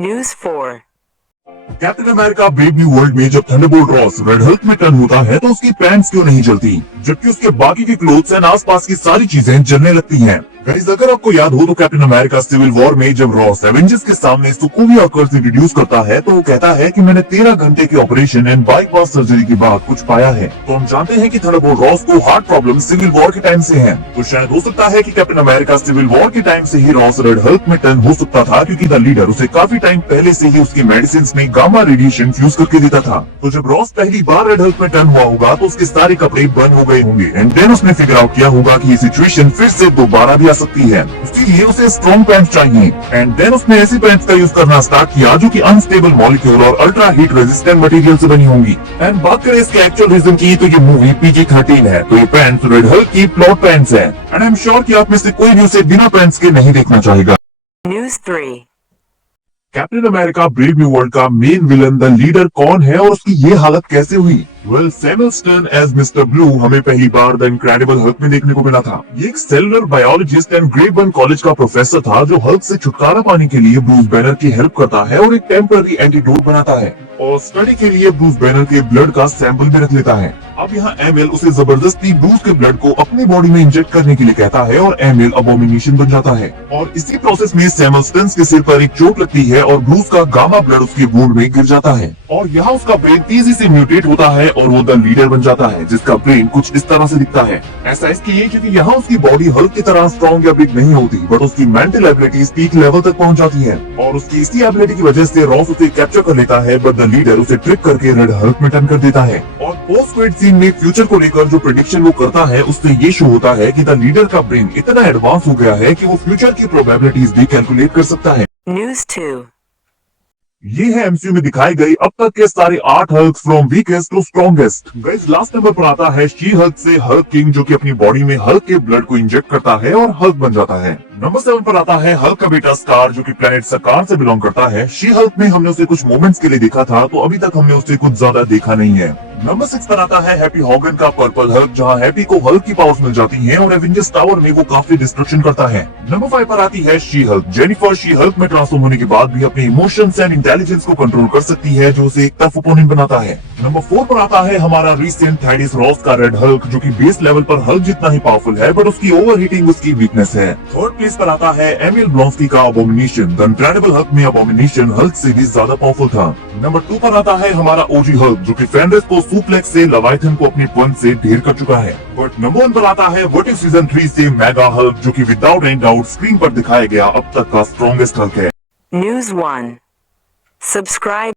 News 4. Captain America Brave New world में जब Thunderbolt Ross red Hulk में turn होता है तो उसकी पैंट्स क्यों नहीं जलती, जबकि उसके बाकी के क्लोथ्स एंड आसपास की सारी चीजें जलने लगती हैं। गाइस, अगर आपको याद हो तो कैप्टन अमेरिका सिविल वॉर में जब रॉस एवेंजर्स के सामने सुखोवी और कर्ज इंट्रोड्यूस करता है तो वो कहता है कि मैंने 13 घंटे के ऑपरेशन एंड बाईपास सर्जरी के बाद कुछ पाया है। तो हम जानते हैं कि थंडरबोल्ट रॉस को हार्ट प्रॉब्लम सिविल वॉर के टाइम से है। तो शायद हो सकता है कि कैप्टन अमेरिका सिविल वॉर के टाइम से ही रॉस रेड हल्क में टर्न हो सकता था, क्योंकि द लीडर उसे काफी टाइम पहले से ही उसकी मेडिसिन में गामा रेडिएशन फ्यूज करके देता था। तो जब रॉस पहली बार रेड हल्क में टर्न हुआ होगा तो उसके सारे कपड़े बर्न हो गए होंगे एंड देन उसने फिगर आउट किया होगा कि ये सिचुएशन फिर से दोबारा भी आ सकती है, इसलिए उसे स्ट्रॉन्ग पैंट्स चाहिए। एंड देन उसने ऐसी पैंट्स का यूज करना स्टार्ट किया जो कि अनस्टेबल मॉलिक्यूल और अल्ट्रा हीट रेजिस्टेंट मटेरियल से बनी होंगी। एंड बात करें इसके एक्चुअल रीजन की तो ये मूवी PG-13 है, तो ये पैंट्स रेड हल्क की प्लॉट पैंट्स है। एंड आई एम श्योर कि आप में से कोई भी उसे बिना पैंट्स के नहीं देखना चाहेगा। News 3. Captain America Brave New World का मेन विलन द लीडर कौन है और उसकी ये हालत कैसे हुई? Well, Samuel Stern as Mister Blue हमें पहली बार द इनक्रेडिबल हल्क में देखने को मिला था। ये एक सेलुलर बायोलॉजिस्ट एंड ग्रेबर्न कॉलेज का प्रोफेसर था जो हल्क से छुटकारा पाने के लिए ब्रूस बैनर की हेल्प करता है और एक टेम्पररी एंटीडोट बनाता है और स्टडी के लिए ब्रूस बैनर के ब्लड का सैंपल भी रख लेता है। अब यहाँ एमएल उसे जबरदस्ती ब्रूस के ब्लड को अपनी बॉडी में इंजेक्ट करने के लिए कहता है और एमएल अबोमिनेशन बन जाता है। और इसी प्रोसेस में सैमुअल स्टर्न के सिर पर एक चोट लगती है और ब्रूस का गामा ब्लड उसके वुंड में गिर जाता है और यहाँ उसका ब्रेन तेजी से म्यूटेट होता है और वो द लीडर बन जाता है, जिसका ब्रेन कुछ इस तरह से दिखता है। ऐसा इसलिए क्योंकि यहाँ उसकी बॉडी हल्क की तरह स्ट्रॉन्ग या बिग नहीं होती, बट उसकी मेंटल एबिलिटीज पीक लेवल तक पहुँच जाती है और उसकी इसी एबिलिटी की वजह से रॉस उसे कैप्चर कर लेता है, बट द लीडर उसे ट्रिक करके रेड हल्क में टर्न कर देता है। और पोस्ट क्रेडिट सीन में फ्यूचर को लेकर जो प्रेडिक्शन वो करता है उससे ये शो होता है कि द लीडर का ब्रेन इतना एडवांस हो गया है कि वो फ्यूचर की प्रोबेबिलिटीज भी कैलकुलेट कर सकता है। News 2. ये है एमसीयू में दिखाए गए अब तक के सारे 8 Hulk from weakest to strongest. Guys, last number पर आता है शी हल्क से हल्क किंग, जो कि अपनी बॉडी में हल्क के ब्लड को इंजेक्ट करता है और हल्क बन जाता है। नंबर 7 पर आता है हल्क का बेटा स्कार, जो कि प्लेनेट सकार से बिलोंग करता है। शी हल्क में हमने उसे कुछ मोमेंट्स के लिए देखा था, तो अभी तक हमने उसे कुछ ज्यादा देखा नहीं है। नंबर 6 पर आता है हैप्पी हॉगन का पर्पल हल्क, जहाँ हैप्पी को हल्क की पावर्स मिल जाती हैं और एवेंजर्स टावर में वो काफी डिस्ट्रक्शन करता है। नंबर 5 पर आती है She Hulk Jennifer. She Hulk में ट्रांसफॉर्म होने के बाद भी अपने इमोशंस एंड इंटेलिजेंस को कंट्रोल कर सकती है, जो उसे एक टफ ओपोनेंट बनाता है। नंबर 4 पर आता है हमारा रिसेंट थैडिस रॉस का रेड हल्क, जो कि बेस लेवल पर हल्क जितना ही पावरफुल है, बट उसकी ओवरहीटिंग उसकी वीकनेस है। थर्ड प्लेस पर आता है एमिल ब्लॉन्स्की का अबोमिनेशन। द इनक्रेडिबल हल्क में अबोमिनेशन हल्क से भी ज्यादा पावरफुल था। नंबर 2 पर आता है हमारा ओजी हल्क, जो कि फेनरिस को सुप्लेक्स से लवाइथन को अपने पंच से ढेर कर चुका है। बट नंबर 1 पर आता है व्हाट इफ सीजन 3 से मेगा हल्क, जो कि विदाउट एनी डाउट स्क्रीन पर दिखाया गया अब तक का स्ट्रॉन्गेस्ट हल्क है। News 1. Subscribe.